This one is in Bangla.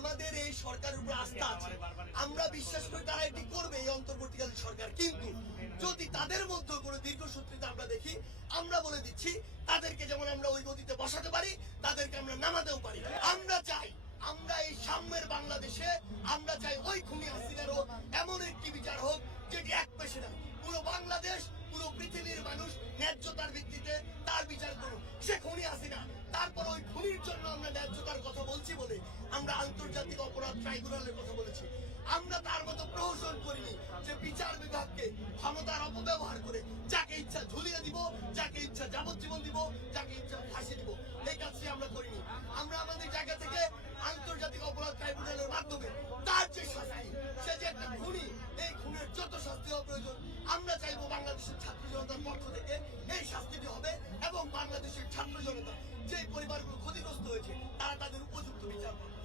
আমাদের এই সরকারের উপর আস্থা আছে, আমরা বিশ্বাস করি তারা এটি করবে, এই অন্তর্বর্তীকালীন সরকার। কিন্তু যদি তাদের মধ্যে কোনো দীর্ঘসূত্রিতা আমরা দেখি, আমরা বলে দিচ্ছি তাদেরকে যেমন আমরা ওই গতিতে বসাতে পারি, তাদেরকে আমরা নামাতেও পারি। আমরা চাই, আমরা এই সাম্যের বাংলাদেশে আমরা চাই ওই খুনি হাসিনারও এমন একটি বিচার হোক যেটি এক পেশে না, পুরো বাংলাদেশ, পুরো পৃথিবীর মানুষ ন্যায্যতার ভিত্তিতে তার বিচার করুক। সে খুনি হাসিনা, তারপর ওই খুনির জন্য আমরা ন্যায্যতার কথা বলছি বলে আমরা আন্তর্জাতিক অপরাধ ট্রাইব্যুনালের কথা বলেছি। আমরা তার মতো প্রহসন করিনি যে বিচার বিভাগকে ক্ষমতার অপব্যবহার করে যাকে ইচ্ছা ঝুলিয়ে দিব, যাকে ইচ্ছা যাবজ্জীবন দিব, যাকে ইচ্ছা ফাঁসি দিব। এই কাজটি আমরা করিনি। আমরা আমাদের জায়গা থেকে আন্তর্জাতিক অপরাধ ট্রাইব্যুনালের মাধ্যমে তার যে শাস্তি, সে যে একটা খুনি, এই খুনের যত শাস্তি হওয়া প্রয়োজন আমরা চাইবো বাংলাদেশের ছাত্র জনতার পক্ষ থেকে এই শাস্তিটি হবে, এবং বাংলাদেশের ছাত্র জনতা যে পরিবারগুলো ক্ষতিগ্রস্ত হয়েছে তারা তাদের উপযুক্ত বিচার পাবে।